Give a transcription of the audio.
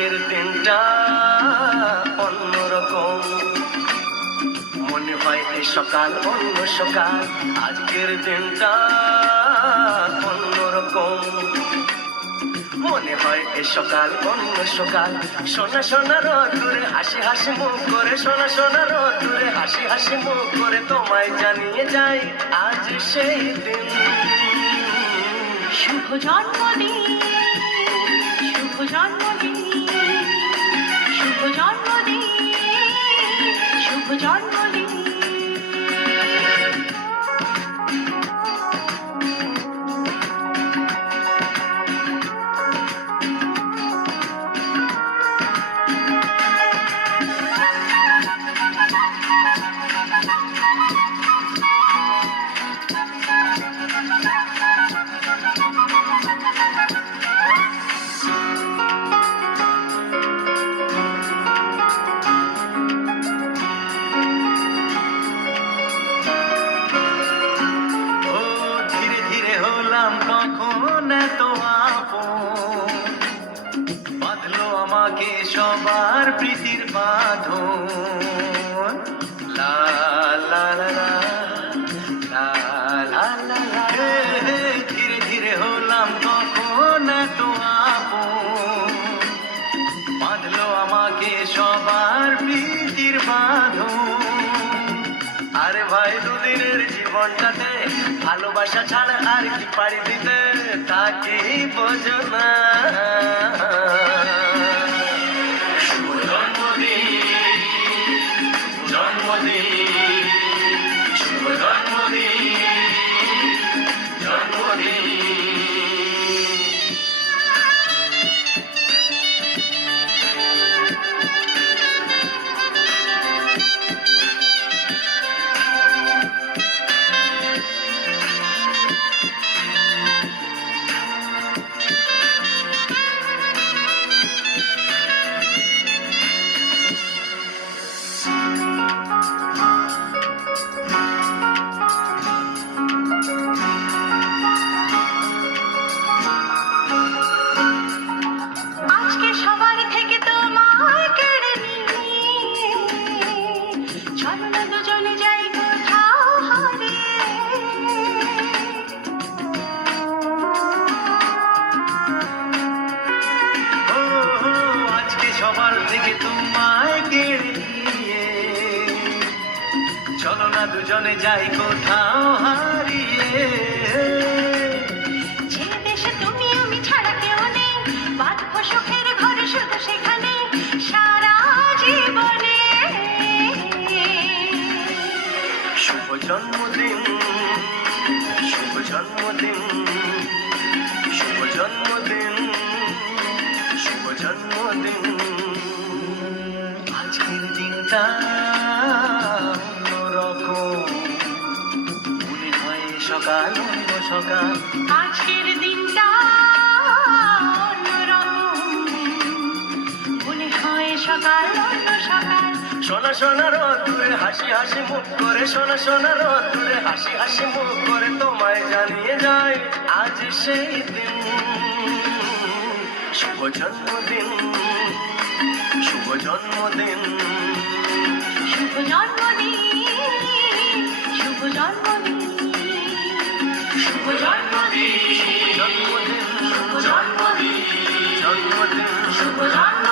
আজকের দিনটা অন্যরকম, মনে হয় এ সকাল অন্য সকাল। আজকের দিনটা অন্যরকম, মনে হয় এ সকাল অন্য সকাল। সোনা সোনা রোদ্দুরে হাসি হাসি মুখ করে, সোনা সোনা রোদ্দুরে হাসি হাসি মুখ করে তোমায় জানিয়ে যাই আজ সেই দিন। শুভ জন্মদিন, শুভ জন্মদিন, শুভ জন্মদিন, শুভ জন্মদিন। কখন এত আপন বাঁধলো আমাকে সবার প্রীতির বাঁধন। লা লা লা লা লা লা লা লা। ধীরে ধীরে হলাম কখন এত আপন বাঁধলো আমাকে সবার প্রীতির বাঁধন। আরে ভাই দুদিনের জীবনটাতে ভালোবাসা ছাড়া আর কি পারি দিতে, তাকেই বোঝো না। শুভ জন্মদিন, জন্মদিন, শুভ জন্মদিন, জন্মদিন। সবার থেকে তোমায় কেড়ে নিয়ে চলো না দুজনে যাই কোথাও হারিয়ে। যে দেশে তুমি আমি ছাড়া কেউ নেই, বাঁধবো সুখের ঘরে শুধু সেখানে সারা জীবনে। শুভ জন্মদিন, শুভ জন্মদিন, শুভ জন্মদিন, শুভ জন্মদিন। আজকের দিনটা অন্যরকম, মনে হয় সকাল অন্য সকাল। আজকের দিনটা অন্যরকম, মনে হয় সকাল অন্য সকাল। সোনা সোনা রোদ্দুরে হাসি হাসি মুখ করে, সোনা সোনা রোদ্দুরে হাসি হাসি মুখ করে তোমায় জানিয়ে যায় আজ সেই দিন। শুভ জন্মদিন, শুভ জন্মদিন, শুভ জন্মদিন, শুভ জন্মদিন, শুভ জন্মদিন, জন্মদিন, জন্মদিন, জন্মদিন, শুভ জন্মদিন।